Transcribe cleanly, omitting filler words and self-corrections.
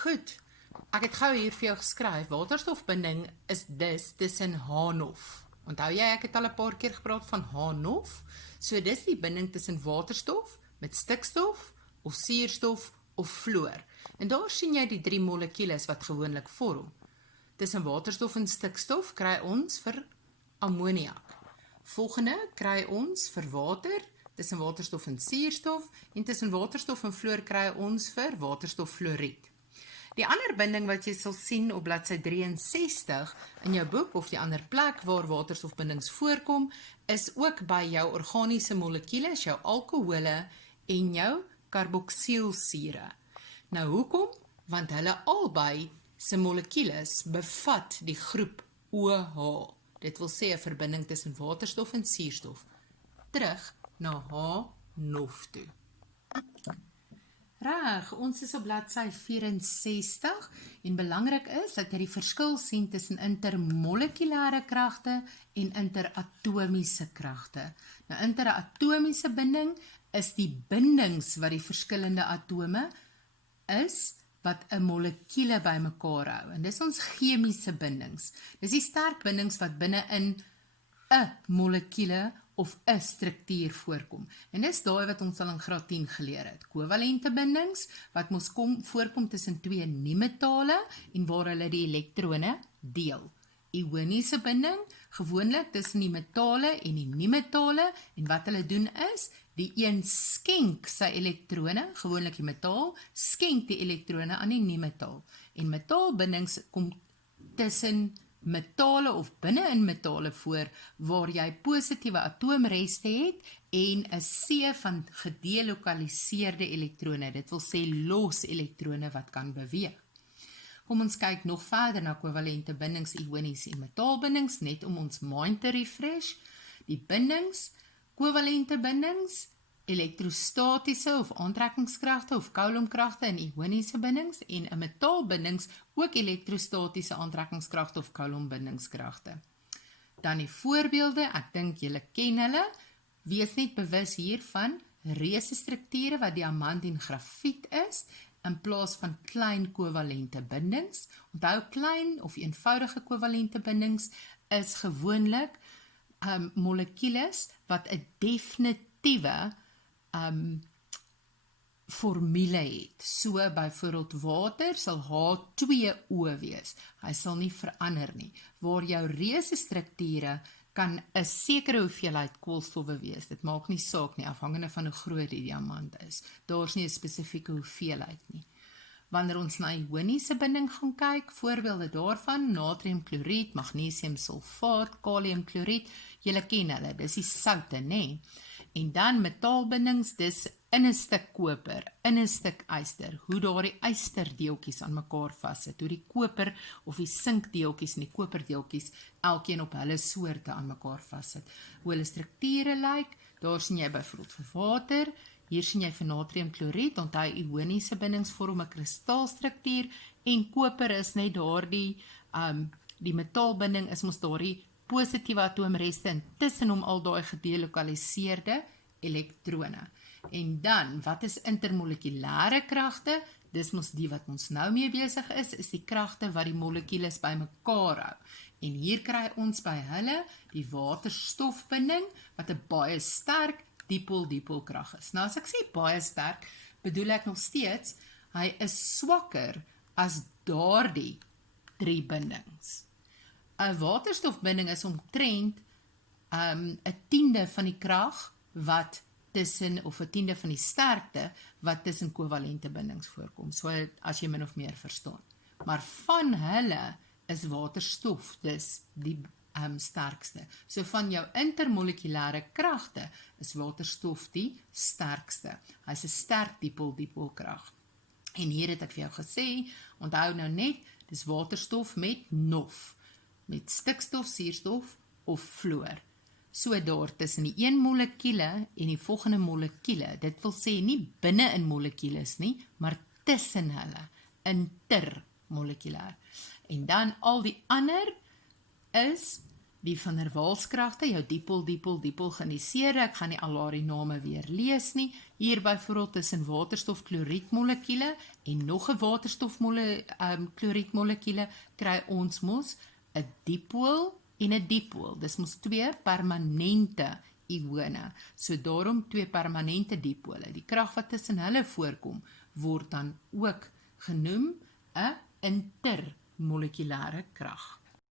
Goed, ek het gou hier vir jou geskryf, waterstofbinding is dus tussen H-NOF. Onthou jy, ek het al 'n paar keer gepraat van H-NOF, so dis die binding tussen waterstof met stikstof of suurstof of fluor. En daar sien jy die 3 molekules wat gewoonlik vorm. Tussen waterstof en stikstof kry ons vir ammoniak. Volgende kry ons vir water, tussen waterstof en suurstof, en tussen waterstof en fluor kry ons vir waterstoffluoried. Die ander binding wat jy sal sien op bladsy 63 in jou boek, of die ander plek waar waterstofbindings voorkom, is ook by jou organiese molekules, jou alkohole en jou karboksielsure. Nou hoekom? Want hulle albei se molekules bevat die groep OH. Dit wil sê 'n verbinding tussen waterstof en suurstof. Terug na H-NOF toe. Reg, ons is op bladsy 64 en belangrik is dat jy die verskil sien tussen intermolekulêre kragte en interatomiese kragte. Nou, interatomiese binding is die bindings wat die verskillende atome is wat 'n molekule bymekaar hou. En dis ons chemiese bindings. Dis die sterk bindings wat binne in 'n molekule of 'n struktuur voorkom. En dis daai wat ons al in graad 10 geleer het. Kovalente bindings wat mos voorkom tussen 2 nie-metale en waar hulle die elektrone deel. Ioniese binding, gewoonlik tussen die metale en die nie-metale, en wat hulle doen is, die een skenk sy elektrone, gewoonlik die metaal, skenk die elektrone aan die nie-metaal. En metaalbindings kom tussen metale of binne in metale voor, waar jy positiewe atoomreste het en 'n see van gedelokaliseerde elektrone, dit wil sê los elektrone wat kan beweeg. Kom ons kyk nog verder na kovalente bindings, ionies en metaalbindings, net om ons mind te refresh. Die bindings, kovalente bindings, elektrostatiese of aantrekkingskragte of koulomkragte en ioniese bindings, en 'n metaalbindings ook elektrostatiese aantrekkingskragte of koulombindingskragte. Dan die voorbeelde, ek dink julle ken hulle, wees net bewus hiervan, reuse strukture wat diamant en grafiet is, in plaas van klein kovalente bindings. Onthou, klein of eenvoudige kovalente bindings is gewoonlik molekules wat 'n definitiewe formule het. So byvoorbeeld water sal H2O wees. Hy sal nie verander nie. Waar jou reuse strukture kan 'n sekere hoeveelheid koolstowwe wees. Dit maak nie saak nie, afhangende van hoe groot die diamant is. Daar's nie 'n spesifieke hoeveelheid nie. Wanneer ons na ioniese binding gaan kyk, voorbeelde daarvan, natriumkloried, magnesiumsulfaat, kaliumkloried, julle ken hulle, dis die soutte, nê? En dan metaalbindings, dis in 'n stuk koper, in 'n stuk yster, hoe daar die ysterdeeltjies aan mekaar vassit, hoe die koper of die sinkdeeltjies en die koperdeeltjies elkeen op hulle soorte aan mekaar vassit. Hoe hulle strukture lyk, daar sien jy byvoorbeeld vir water, hier sien jy vir natriumkloried, onthou ioniese bindings vorm 'n kristalstruktuur en koper is net daardie die metaalbinding is mos daardie positiewe atoomreste en tussen hom al daai gedelokaliseerde elektrone. En dan, wat is intermolekulêre kragte? Dis mos die wat ons nou mee besig is die kragte wat die molekules bymekaar hou. En hier kry ons by hulle die waterstofbinding wat 'n baie sterk dipool krag is. Nou as ek sê baie sterk, bedoel ek nog steeds, hy is swakker as daardie 3 bindings. 'n waterstofbinding is omtrent 'n tiende van die krag wat tussen, of 'n tiende van die sterkte wat tussen kovalente bindings voorkom, so as jy min of meer verstaan. Maar van hulle is waterstof dus die sterkste. So van jou intermolekulêre kragte is waterstof die sterkste. Hy is 'n sterk dipool krag. En hier het ek vir jou gesê, onthou nou net, dis waterstof met NOF, met stikstof, suurstof of fluor. So daar tussen die een molekule en die volgende molekule, dit wil sê nie binne in molekules nie, maar tussen hulle, intermolekulêr. En dan al die ander is Die van der Waals-kragte, jou dipol ek gaan nie al daardie name weer lees nie. Hier byvoorbeeld tussen waterstof-klorietmolekule en nog 'n waterstof-klorietmolekule kry ons mos 'n dipool en 'n dipool. Dis mos twee permanente ione. So daarom twee permanente dipole. Die krag wat tussen hulle voorkom, word dan ook genoem 'n intermolekulêre krag.